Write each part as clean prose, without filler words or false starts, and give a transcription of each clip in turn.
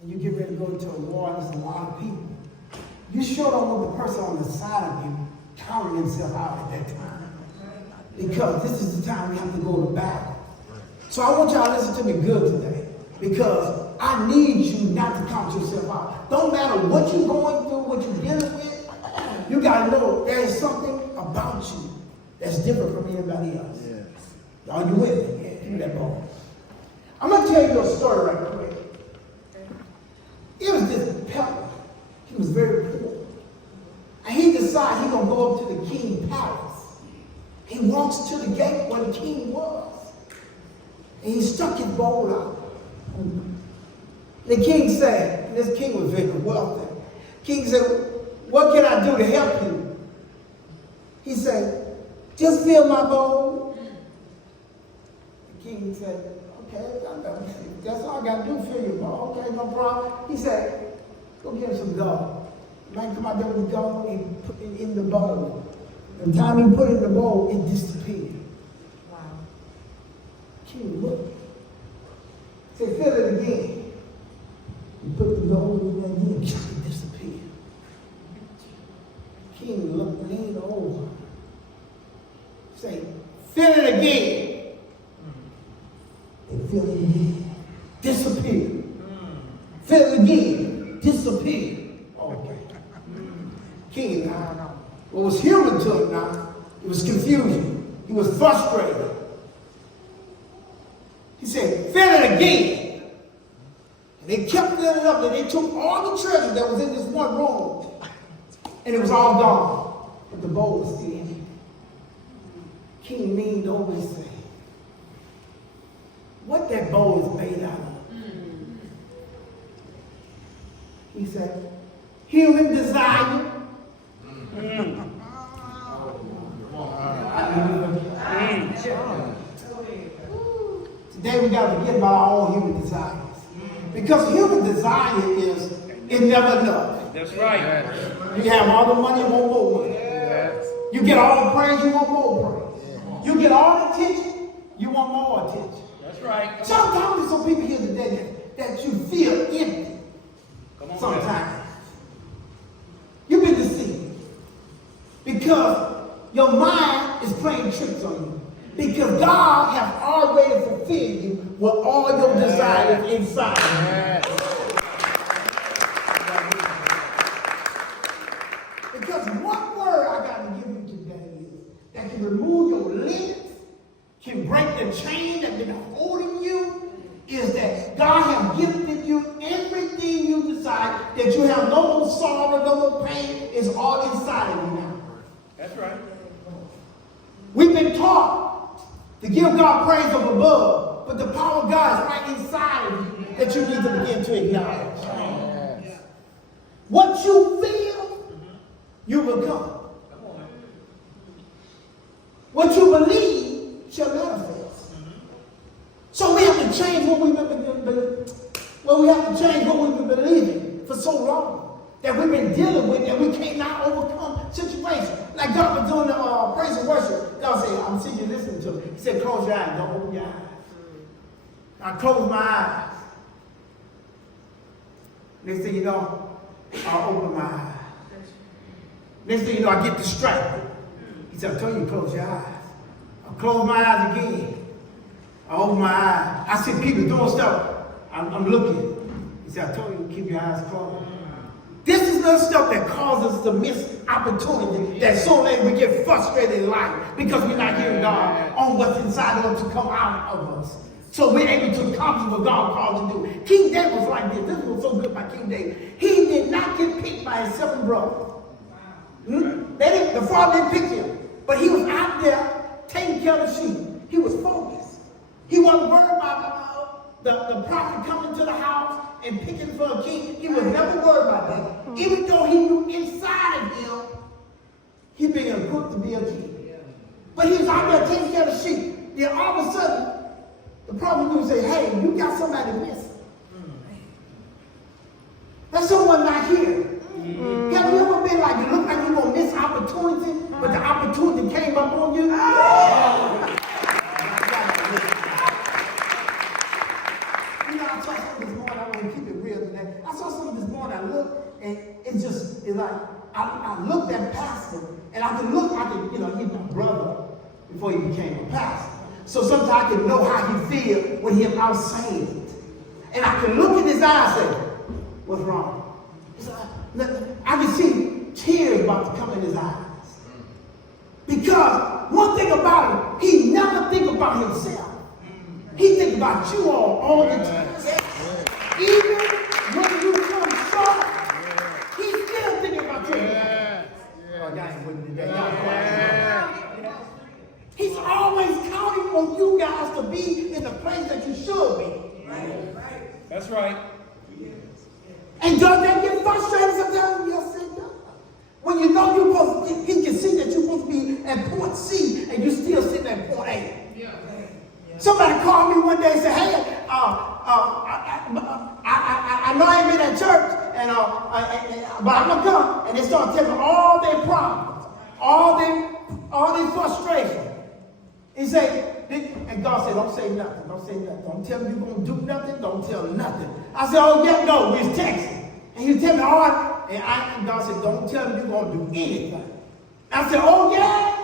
and you get ready to go into a war, and there's a lot of people, you sure don't want the person on the side of you counting himself out at that time. Because this is the time we have to go to battle. So I want y'all to listen to me good today. Because I need you not to count yourself out. Don't matter what you're going through, what you're dealing with, you got to know there is something about you that's different from anybody else. Yes. Are you with me? Yeah, give me that ball. I'm going to tell you a story right quick. It was this pepper. He was very poor. And he decided he's going to go up to the king's palace. He walks to the gate where the king was. And he stuck his bowl out. The king said, this king was very wealthy. King said, what can I do to help you? He said, just fill my bowl. The king said, okay, that's all I got to do, fill your bowl. Okay, no problem. He said, go get him some gold. Man, come out there with the gold and put it in the bowl. And the time he put it in the bowl, it disappeared. Wow. King looked. Said, fill it again. He put the gold in there again, it disappeared. King looked, leaned over. Say, fill it again. And fill it again. Disappeared. Fill it again. Disappeared. Okay. King, now, what was human to him now, it was confusion. He was frustrated. He said, fill it again. And they kept filling it up, and they took all the treasure that was in this one room, and it was all gone. But the bowl was still in it. King leaned over and said, what that bowl is made out of? He said, human desire. Today we got to forget about our own human desires. Because human desire is, it never enough. That's right. You have all the money, you want more money. You get all the praise, you want more praise. You get all the attention, you want more attention. That's right. Sometimes there's some people here today that you feel empty. Sometimes. You've been deceived. Because your mind is playing tricks on you. Because God has already fulfilled you with all your desires inside. Yes. Because one word I got to give you today is that can remove your limits, can break the chain that's been holding you, is that God has gifted you everything you desire, that you have no more sorrow, no more pain. It's all inside of you now. That's right. We've been taught to give God praise up above, but the power of God is right inside of you that you need to begin to acknowledge. Yes. What you feel, you become. What you believe shall manifest. So we have to change what we've been believing for so long that we've been dealing with, that we cannot overcome situations. Like God was doing the praise and worship. God said, I'm sitting here listening to him. He said, close your eyes, don't open your eyes. I close my eyes. Next thing you know, I'll open my eyes. Next thing you know, I get distracted. He said, I told you to close your eyes. I'll close my eyes again. I open my eyes. I see people doing stuff. I'm looking. He said, I told you to keep your eyes closed. This is the stuff that causes us to miss opportunity, that so late we get frustrated in life because we're not hearing God on what's inside of us to come out of us. So we're able to accomplish what God called to do. King David was like this. This was so good by King David. He did not get picked by his seven brothers. The father didn't pick him. But he was out there taking care of the sheep. He was focused. He wasn't worried about the prophet coming to the house and picking for a king. He was never worried about that. Even though he knew inside of him, he'd been equipped to be a king. But he was out there taking care of the sheep. Then all of a sudden, the prophet would say, hey, you got somebody missing. There's someone not here. Have you ever been like, you look like you're going to miss opportunity, but the opportunity came up on you? I'm talking this morning, I want to keep it real today. it's like, I looked at pastor, and I could, you know, he's my brother before he became a pastor. So sometimes I can know how he feels when he's out saying it. And I can look in his eyes and say, what's wrong? I can see tears about to come in his eyes. Because one thing about him, he never think about himself. He think about you all the time. Even when you come short, he's still thinking about you. Oh, y'all ain't with me today. He's always counting on you guys to be in the place that you should be. That's right. And does that get frustrated sometimes? Yes, it does. When you know you're supposed to, he can see that you're supposed to be at point C and you're still sitting at point A. Somebody called me one day and said, hey, I know I ain't been at church, but I'm going to come. And they started telling me all their problems, all their frustration. He said, and God said, don't say nothing, don't say nothing. Don't tell me you're going to do nothing, don't tell nothing. I said, oh, yeah, no, we was texting. And he was telling me all right. And God said, don't tell me you're going to do anything. I said, oh, yeah?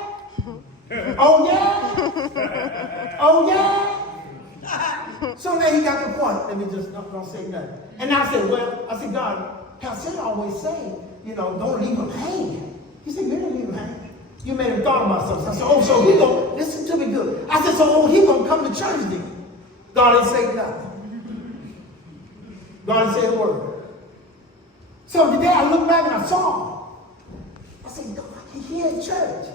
Oh, yeah? Oh, yeah? So then he got the point. Let me just don't say nothing. And I said, God, Pastor always say, you know, don't leave him hanging. He said, you didn't leave him hanging. You made him thought about something. I said, oh, so he going to, listen to me good. I said, so he going to come to church then? God didn't say nothing. God didn't say a word. So today I looked back and I saw him. I said, God, he in church.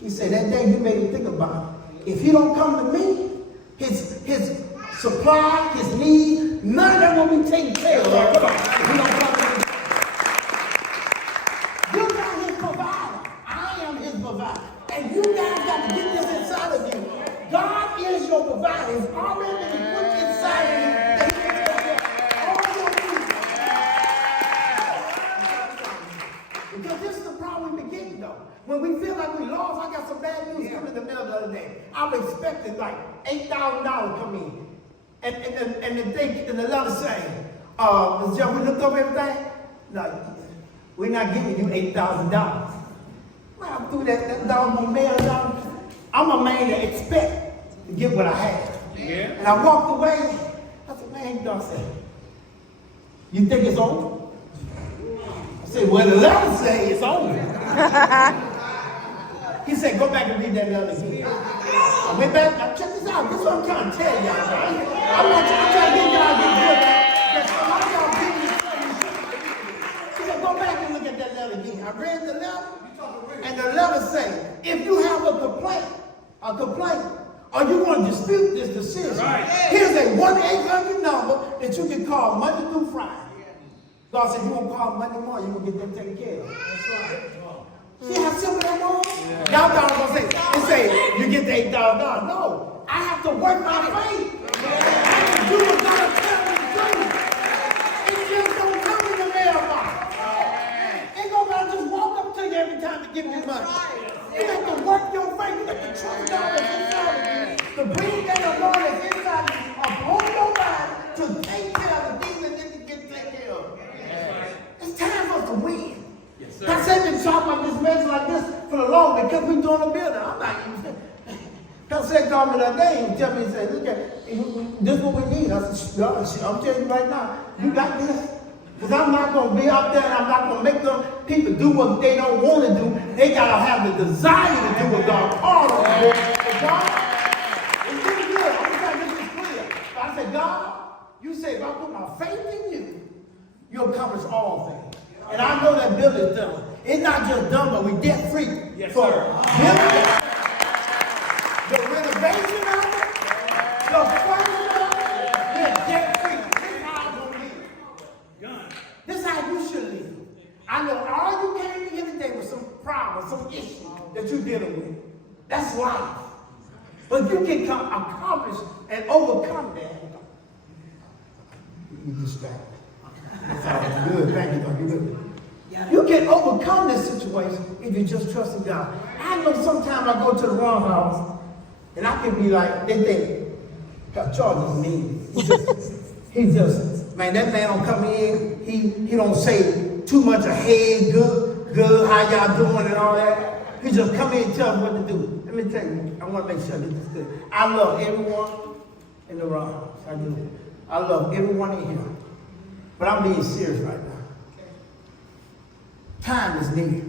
He said, that day you made him think about it. If he don't come to me, his supply, his need, none of that will be taken care of. Come on. If he don't come to me. You're not his provider. I am his provider. And you guys got to get this inside of you. God is your provider. It's already been put inside of you. That he can take care of all your needs. Because this is the problem we begin though. When we feel like we lost, I got some bad news coming in the mail the other day. I was expecting like $8,000 come in. And the letter saying, Mr. Joe, we looked over everything. Like, we're not giving you $8,000. Well, I threw that doggone mail down. I'm a man that expect to get what I have. Yeah. And I walked away. I said, man, God said, you think it's over? I said, well, the letter say it's over. He said, go back and read that letter again. I went back, now check this out. This is what I'm trying to tell y'all. I'm trying to get y'all to get good. A lot of y'all people, he said, go back and look at that letter again. I read the letter, and the letter say, if you have a complaint, or you want to dispute this decision, right. Here's a 1-800 number that you can call Monday through Friday. God said, you won't call Monday morning, you will get them taken care of. That's right. See how simple that was? Yeah. Y'all thought I was going to say, you get the $8,000. No, I have to work my faith. I have to do what God tells me to do. It just don't come in the mailbox. Ain't nobody just walk up to you every time to give you money. You have to work your faith. You have to trust God that's inside of you. To bring that Lord that's inside of you upon your mind to take care of the things that you can take care of. It's time for us to win. That's why been talking about this message like this for the long because we're doing a building. I'm not even. Pastor said called me that day and tell me, he said, look at this is what we need. I said, I'm telling you right now, you got this. Because I'm not going to be out there and I'm not going to make them people do what they don't want to do. They got to have the desire to do what God called them to do. And God, it's really good. I'm trying to make this clear. But I said, God, you say if I put my faith in you, you'll accomplish all things. And I know that building's done. It's not just done, but we're debt free. Yes, for sir. building, the renovation of it, the funding of it, we're debt free. This is how I'm going to live. This is how you should live. I know all you came here today with some problem, some issue that you're dealing with. That's life. But you can accomplish and overcome that. You distracted. That's all good. Thank you, Dr. Good. You can overcome this situation if you just trust in God. I know sometimes I go to the wrong house and I can be like, they think, Charles is mean. He just, man, that man don't come in, he don't say too much of hey, good, how y'all doing and all that. He just come in and tell us what to do. Let me tell you, I want to make sure this is good. I love everyone in the room. I do. I love everyone in here. But I'm being serious right now. Time is near.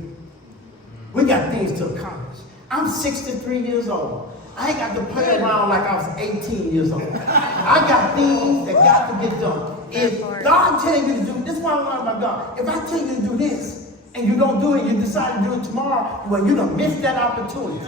We got things to accomplish. I'm 63 years old. I ain't got to play around like I was 18 years old. I got things that got to get done. If God tell you to do, this is what I learned about God. If I tell you to do this, and you don't do it, you decide to do it tomorrow, well, you're going to miss that opportunity.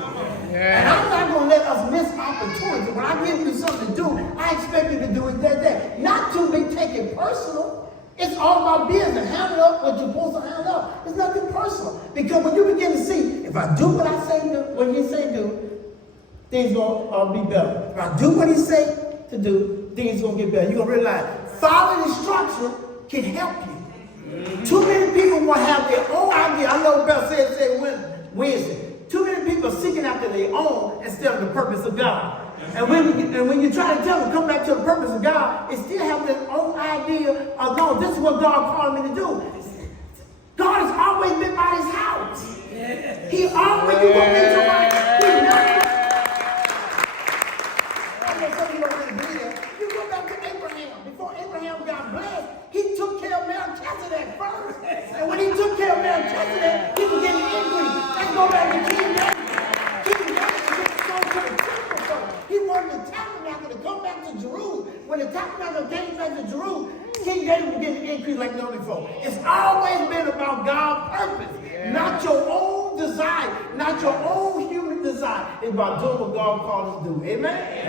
Yeah. And I'm not going to let us miss opportunity. When I give you something to do, I expect you to do it that day. Not to be taken personal. It's all about business. Handle up what you're supposed to handle up. It's nothing personal. Because when you begin to see, if I do what I say do, what you say do, things going to be better. If I do what he say to do, things going to get better. You're going to realize following instruction can help you. Too many people will have their own idea. I know Bell said Wednesday. Too many people are seeking after their own instead of the purpose of God. And when you try to tell them, come back to the purpose of God, they still have their own idea of, no, this is what God called me to do. God has always been by his house. He always, you going to make somebody, he never. I know some of you don't really believe that. You go back to Abraham. Before Abraham got blessed, he took care of Melchizedek first. And when he took care of Melchizedek, he began to increase. Let's go back to King David. King David was go to the temple first. He wanted the tabernacle to come back to Jerusalem. When the tabernacle came back to Jerusalem, King David began to increase like never before. It's always been about God's purpose, not your own desire, not your own human desire. It's about doing what God called us to do. Amen?